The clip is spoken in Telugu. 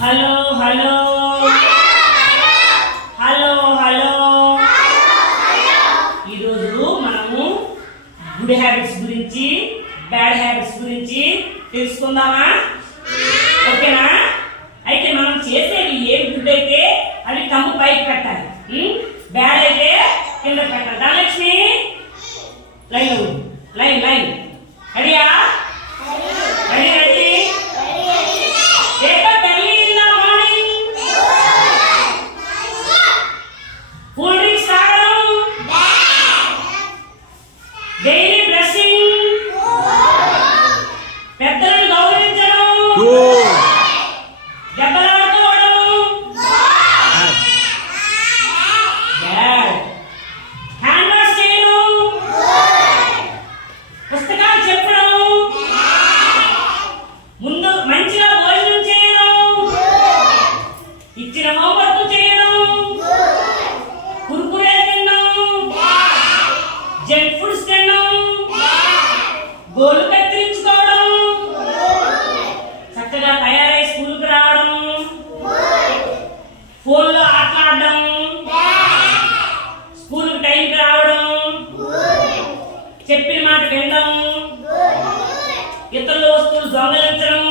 Hello hello hello hello. ఈరోజు మనము గుడ్ హ్యాబిట్స్ గురించి బ్యాడ్ హ్యాబిట్స్ గురించి తెలుసుకుందామా? ఓకేనా? అయితే మనం చేసేవి ఏ గుడ్ అయితే అవి కమ్ము పైకి పెట్టాలి, బ్యాడ్ అయితే కింద పెట్టాలి. ధనలక్ష్మి లైన్ లైన్ లైన్ రెడీయా? Ready ready. డైలీ బ్రషింగ్, పెద్దలను గౌరవించడం, దెబ్బలాడుకోవడం, హ్యాండ్ వాష్ చేయడం, పుస్తకాలు చెప్పడం, ముందు మంచిగా భోజనం చేయడం, ఇచ్చిన హోంవర్క్ చేయడం, కురుకురే తినడం, జంక్ ఫుడ్స్ తినడం, గోళ్ళు కత్తిరించుకోవడం, చక్కగా తయారై స్కూల్కి రావడం, ఫోన్లో ఆటలాడడం, స్కూల్కి టైంకి రావడం, చెప్పిన మాట వినడం, ఇతరుల వస్తువులు దొంగలించడం,